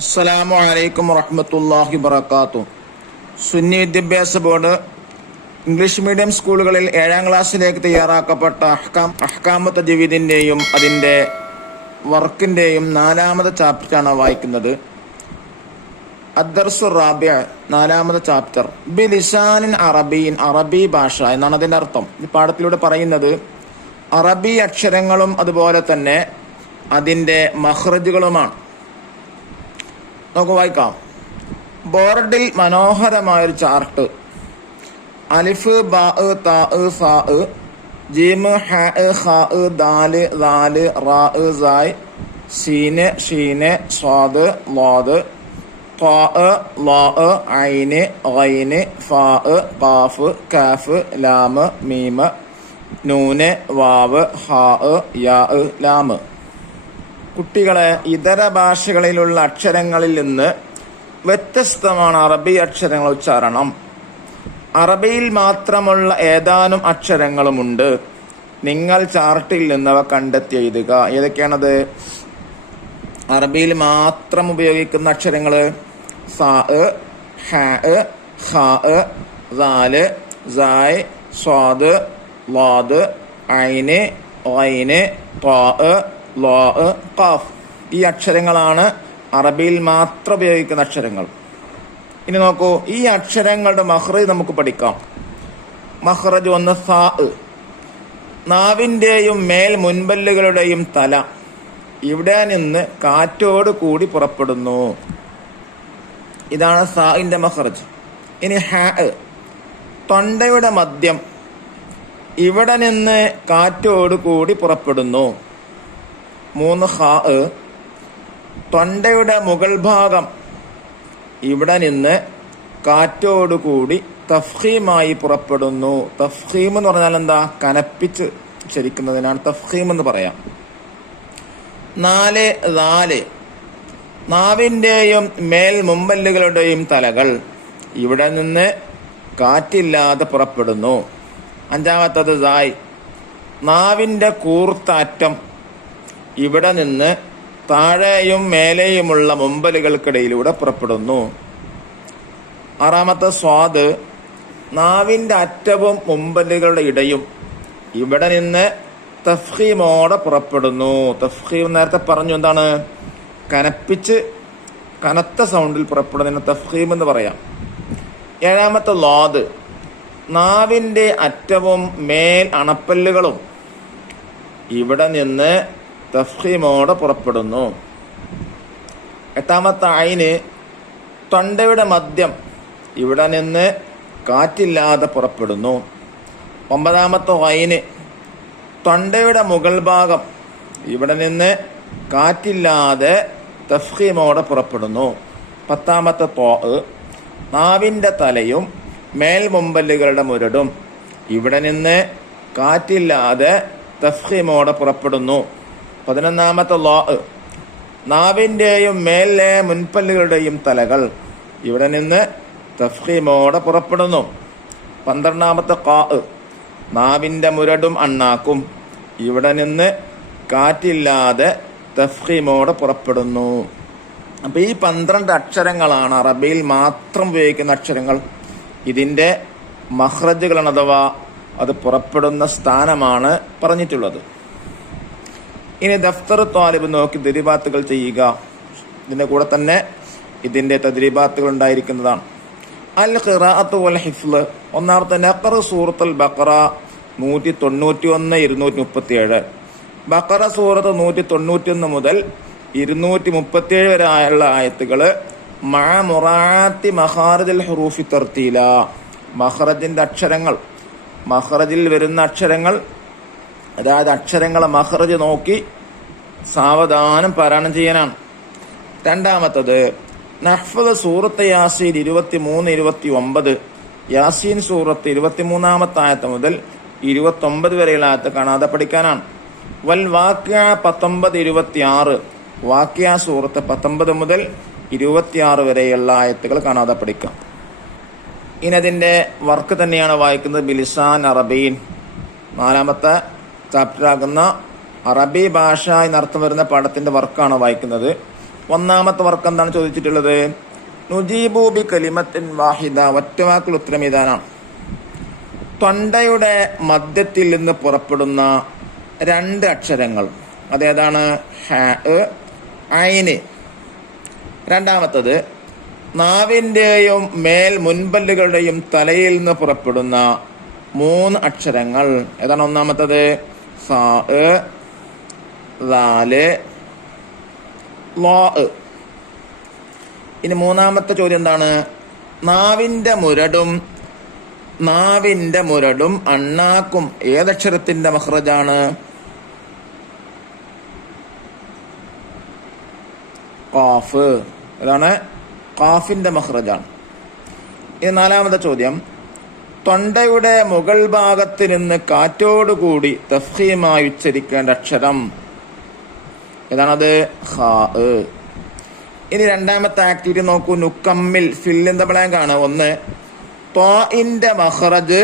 അസ്സലാമു അലൈക്കും വറഹ്മത്തുള്ളാഹി വബറകാതുഹു. സുന്നി വിദ്യാഭ്യാസ ബോർഡ് ഇംഗ്ലീഷ് മീഡിയം സ്കൂളുകളിൽ 7ാം ക്ലാസ്സിലേക്ക് തയ്യാറാക്കപ്പെട്ട അഹ്കാമു തജ്വീദിന്റെയും അതിൻ്റെ വർക്കിന്റെയും 4ാമത്തെ ചാപ്റ്ററാണ് വായിക്കുന്നത്. അദ്ദർസു റാബിഅ 4ാമത്തെ ചാപ്റ്റർ ബിലിസാനിൻ അറബിയിൻ, അറബി ഭാഷ എന്നാണ് അതിൻ്റെ അർത്ഥം. ഈ പാഠത്തിലൂടെ പറയുന്നത് അറബി അക്ഷരങ്ങളും അതുപോലെ തന്നെ അതിൻ്റെ മഖ്റജുകളുമാണ്. നമുക്ക് വായിക്കാം. ബോർഡിൽ മനോഹരമായൊരു ചാർട്ട്. അലിഫ്, ബാ, താ, സാ, ജീമ്, ഹ, ഖ, ദാല്, ദാല്, റാ, സായ്, സീന്, ഷീന്, സ്വാദ്, ളാദ്, ത്വാ, ലാ, ഐന്, ഗൈന്, ഫാ, ഖാഫ്, കാഫ്, ലാമ്, മീമ്, നൂന്, വാവ്, ഹാ, യാ, ലാമ്. കുട്ടികളെ, ഇതര ഭാഷകളിലുള്ള അക്ഷരങ്ങളിൽ നിന്ന് വ്യത്യസ്തമാണ് അറബി അക്ഷരങ്ങൾ ഉച്ചാരണം. അറബിയിൽ മാത്രമുള്ള ഏതാനും അക്ഷരങ്ങളുമുണ്ട്. നിങ്ങൾ ചാർട്ടിൽ നിന്നവ കണ്ടെത്തി എഴുതുക. ഏതൊക്കെയാണത്? അറബിയിൽ മാത്രം ഉപയോഗിക്കുന്ന അക്ഷരങ്ങൾ സാ, ഹ, ഖ, ദാല്, സായ്, സ്വാദ്, ളാദ്, ഐന്, ഗൈന്, ത്വാ, ലാ, ഖാഫ്. ഈ അക്ഷരങ്ങളാണ് അറബിയിൽ മാത്രം ഉപയോഗിക്കുന്ന അക്ഷരങ്ങൾ. ഇനി നോക്കൂ, ഈ അക്ഷരങ്ങളുടെ മഖ്റജ് നമുക്ക് പഠിക്കാം. മഖ്റജ് 1 സാ, നാവിന്റെയും മേൽ മുൻപല്ലുകളുടെയും തല. ഇവിടെ നിന്ന് കാറ്റോട് കൂടി പുറപ്പെടുന്നു. ഇതാണ് സാഇന്റെ മഖ്റജ്. ഇനി ഹ, തൊണ്ടയുടെ മധ്യം. ഇവിടെ നിന്ന് കാറ്റോട് കൂടി പുറപ്പെടുന്നു. 3 ഖാ, തൊണ്ടയുടെ മുകൾ ഭാഗം. ഇവിടെ നിന്ന് കാറ്റോടുകൂടി തഫ്ഖീമായി പുറപ്പെടുന്നു. തഫ്ഖീം എന്ന് പറഞ്ഞാൽ എന്താ? കനപ്പിച്ച് ഉച്ചരിക്കുന്നതിനാണ് തഫ്ഖീം എന്ന് പറയാം. 4 ദാല്, നാവിന്റെയും മേൽ മുമ്പല്ലുകളുടെയും തലകൾ. ഇവിടെ നിന്ന് കാറ്റില്ലാതെ പുറപ്പെടുന്നു. 5ാമത്തത് സായ്, നാവിന്റെ കൂർത്ത അറ്റം. ഇവിടെ നിന്ന് താഴെയും മേലെയുമുള്ള മുമ്പലുകൾക്കിടയിലൂടെ പുറപ്പെടുന്നു. 6ാമത്തെ സ്വാദ്, നാവിന്റെ അറ്റവും മുമ്പലുകളുടെ ഇടയും. ഇവിടെ നിന്ന് തഫ്ഖീമോടെ പുറപ്പെടുന്നു. തഫ്ഖീം നേരത്തെ പറഞ്ഞു, എന്താണ്? കനപ്പിച്ച് കനത്ത സൗണ്ടിൽ പുറപ്പെടുന്നതിന് തഫ്ഖീം എന്ന് പറയാം. 7ാമത്തെ ളാദ്, നാവിന്റെ അറ്റവും മേൽ അണപ്പല്ലുകളും. ഇവിടെ നിന്ന് തഫ്ഖീമോടെ പുറപ്പെടുന്നു. 8ാമത്തെ ഐന്, തൊണ്ടയുടെ മധ്യം. ഇവിടെ നിന്ന് കാറ്റില്ലാതെ പുറപ്പെടുന്നു. 9ാമത്തെ ഗൈന്, തൊണ്ടയുടെ മുകൾ ഭാഗം. ഇവിടെ നിന്ന് കാറ്റില്ലാതെ തഫ്ഖീമോടെ പുറപ്പെടുന്നു. 10ാമത്തെ ത്വാ, നാവിന്റെ തലയും മേൽ മുമ്പല്ലുകളുടെ മുരടും. ഇവിടെ നിന്ന് കാറ്റില്ലാതെ തഫ്ഖീമോടെ പുറപ്പെടുന്നു. 11ാമത്തെ ലാ, നാവിന്റെയും മേലെ മുൻപല്ലുകളുടെയും തലകൾ. ഇവിടെ നിന്ന് തഫ്ഖീമോടെ പുറപ്പെടുന്നു. 12ാമത്തെ ഖാ, നാവിന്റെ മുരടും അണ്ണാക്കും. ഇവിടെ നിന്ന് കാറ്റില്ലാതെ തഫ്ഖീമോടെ പുറപ്പെടുന്നു. അപ്പൊ ഈ 12 അക്ഷരങ്ങളാണ് അറബിയിൽ മാത്രം ഉപയോഗിക്കുന്ന അക്ഷരങ്ങൾ. ഇതിന്റെ മഖ്റജുകളാണ്, അഥവാ അത് പുറപ്പെടുന്ന സ്ഥാനമാണ് പറഞ്ഞിട്ടുള്ളത്. ഇനി ദഫ്തർ ത്വാലിബ് നോക്കി തദ്രീബാത്തുകൾ ചെയ്യുക. ഇതിന്റെ കൂടെ തന്നെ ഇതിന്റെ തദ്രീബാത്തുകൾ ഉണ്ടായിരിക്കുന്നതാണ്. അൽ ഖിറാഅത്ത് വൽ ഹിഫ്ള്. ഒന്നാമത്തെ നഖർ സൂറത്തുൽ ബഖറ 191 237. ബഖറ സൂറത്ത് 191 മുതൽ 237 വരെ ആയുള്ള ആയത്തുകൾ മഅ മുറാഅത്തി മഖാരിജിൽ ഹുറൂഫി തർത്തീല. മഖ്റജിന്റെ അക്ഷരങ്ങൾ, മഖ്റജിൽ വരുന്ന അക്ഷരങ്ങൾ, അതായത് അക്ഷരങ്ങളെ മഖ്റജ് നോക്കി സാവധാനം പാരായണം ചെയ്യാനാണ്. 2ാമത്തത് നഹ്ഫദ് സൂറത്ത് യാസീൻ 23, 29. യാസീൻ സൂറത്ത് 23ാമത്തെ ആയത്ത് മുതൽ 29 വരെയുള്ള ആയത്ത് കാണാതെ പഠിക്കാനാണ്. വൽ വാഖിഅ 19, 26. വാഖിഅ സൂറത്ത് 19 മുതൽ 26 വരെയുള്ള ആയത്തുകൾ കാണാതെ പഠിക്കാം. ഇനി അതിന്റെ വർക്ക് തന്നെയാണ് വായിക്കുന്നത്. ബിലിസാൻ അറബീൻ 4ാമത്തെ ചാപ്റ്ററാകുന്ന അറബി ഭാഷ എന്നർത്ഥം വരുന്ന പാഠത്തിന്റെ വർക്കാണ് വായിക്കുന്നത്. ഒന്നാമത്തെ വർക്ക് എന്താണ് ചോദിച്ചിട്ടുള്ളത്? നുജീബു ബി കലിമത്തിൻ വാഹിദ, ഒറ്റവാക്കിൽ ഉത്തരം എഴുതാനാണ്. തൊണ്ടയുടെ മധ്യത്തിൽ നിന്ന് പുറപ്പെടുന്ന 2 അക്ഷരങ്ങൾ അതേതാണ്? ഹ, ഐന്. രണ്ടാമത്തത് നാവിൻ്റെയും മേൽ മുൻപല്ലുകളുടെയും തലയിൽ നിന്ന് പുറപ്പെടുന്ന 3 അക്ഷരങ്ങൾ ഏതാണ്? ഒന്നാമത്തത് സാ, ദാല്, ലോ. ഇനി മൂന്നാമത്തെ ചോദ്യം എന്താണ്? നാവിന്റെ മുരടും അണ്ണാക്കും ഏതക്ഷരത്തിന്റെ മഖ്റജാണ്? ഖാഫ്. ഇതാണ് ഖാഫിന്റെ മഖ്റജാണ്. ഇനി നാലാമത്തെ ചോദ്യം, തൊണ്ടയുടെ മുകൾ ഭാഗത്ത് നിന്ന് കാറ്റോടുകൂടി തഫ്ഖീമായി ഉച്ചരിക്കേണ്ട അക്ഷരം ഏതാണത്? ഖാ. ഇനി രണ്ടാമത്തെ ആക്ടിവിറ്റി നോക്കൂ. നുക്കമ്മിൽ ഫിൽ ഇൻ ദ ബ്ലാങ്ക് ആണ്. ഒന്ന്, ത്വാഇന്റെ മഖ്റജ്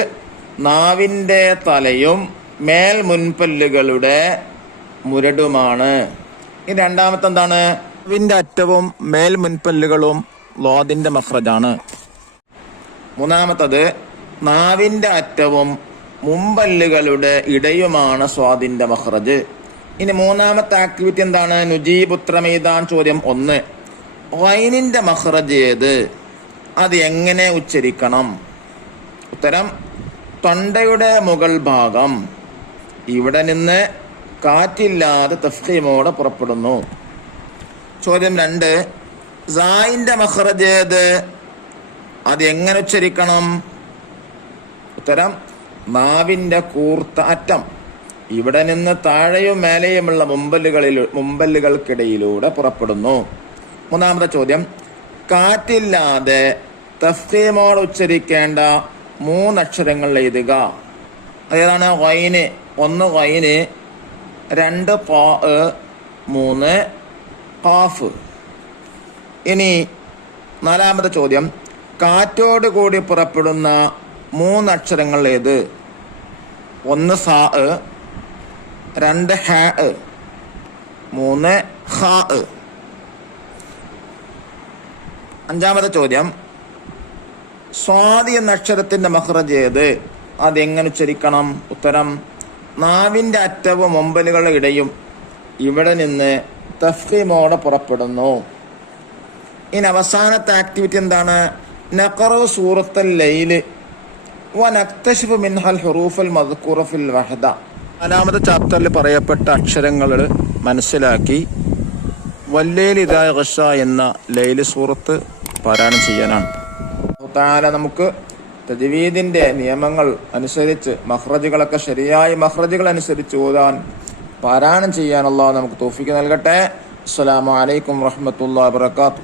നാവിന്റെ തലയും മേൽ മുൻപല്ലുകളുടെ മുരടുമാണ്. ഇനി രണ്ടാമത്തെ എന്താണ്? നാവിന്റെ അറ്റവും മേൽ മുൻപല്ലുകളും ലോദിന്റെ മഖ്റജാണ്. മൂന്നാമത്തത് നാവിന്റെ അറ്റവും മുമ്പല്ലുകളുടെ ഇടയുമാണ് സ്വാദിന്റെ മഖ്റജ്. ഇനി മൂന്നാമത്തെ ആക്ടിവിറ്റി എന്താണ്? നുജീബ് ഉത്തരമെഴുതാൻ. ചോദ്യം 1, ഖൈനിന്റെ മഖ്റജ് ഏത്? അത് എങ്ങനെ ഉച്ചരിക്കണം? ഉത്തരം, തൊണ്ടയുടെ മുകൾ ഭാഗം. ഇവിടെ നിന്ന് കാറ്റില്ലാതെ തഫ്ഖീമോടെ പുറപ്പെടുന്നു. ചോദ്യം 2, സായിന്റെ മഖ്റജ് ഏത്? അത് എങ്ങനെ ഉച്ചരിക്കണം? ഉത്തരം, നാവിന്റെ കൂർത്ത അറ്റം. ഇവിടെ നിന്ന് താഴെയും മേലെയുമുള്ള മുമ്പല്ലുകൾക്കിടയിലൂടെ പുറപ്പെടുന്നു. മൂന്നാമത്തെ ചോദ്യം, കാറ്റില്ലാതെ തഫ്ഖീമോടെ ഉച്ചരിക്കേണ്ട 3 അക്ഷരങ്ങൾ എഴുതുക. അതേതാണ്? ഖൈന്. 1 ഖൈന്, 2 ഖാ, 3 ഖാഫ്. ഇനി നാലാമത്തെ ചോദ്യം, കാറ്റോട് കൂടി പുറപ്പെടുന്ന 3 അക്ഷരങ്ങൾ ഏത്? 1 സാ, 2 ഹ, 3 ഖാ. അഞ്ചാമത്തെ ചോദ്യം, സ്വാദി എന്ന അക്ഷരത്തിന്റെ മഖ്റജ് ഏത്? അതെങ്ങനെ ഉച്ചരിക്കണം? ഉത്തരം, നാവിന്റെ അറ്റവും മുമ്പലുകളുടെ ഇടയും ഇവിടെ നിന്ന് തഫ്ഖീമോടെ പുറപ്പെടുന്നു. ഇനി അവസാനത്തെ ആക്ടിവിറ്റി എന്താണ്? നഖറു സൂറത്തുൽ ലൈൽ വനക്തശിഫു മിൻഹൽ ഹുറൂഫൽ മദ്കൂറ ഫിൽ വഹദ. 4ാമത്തെ ചാപ്റ്ററിൽ പറയപ്പെട്ട അക്ഷരങ്ങൾ മനസ്സിലാക്കി വല്ലൈൽ ഇദാ യഗ്ഷ എന്ന ലൈൽ സൂറത്ത് പാരായണം ചെയ്യാനാണ്. തആല നമുക്ക് തജ്വീദിന്റെ നിയമങ്ങൾ അനുസരിച്ച് മഖ്റജുകളൊക്കെ ശരിയായ മഖ്റജുകൾ അനുസരിച്ച് ഓതാൻ പാരായണം ചെയ്യാൻ അല്ലാഹു നമുക്ക് തൗഫീഖ് നൽകട്ടെ. അസ്സലാമു അലൈക്കും വറഹ്മത്തുള്ളാഹി വബറകാതുഹു.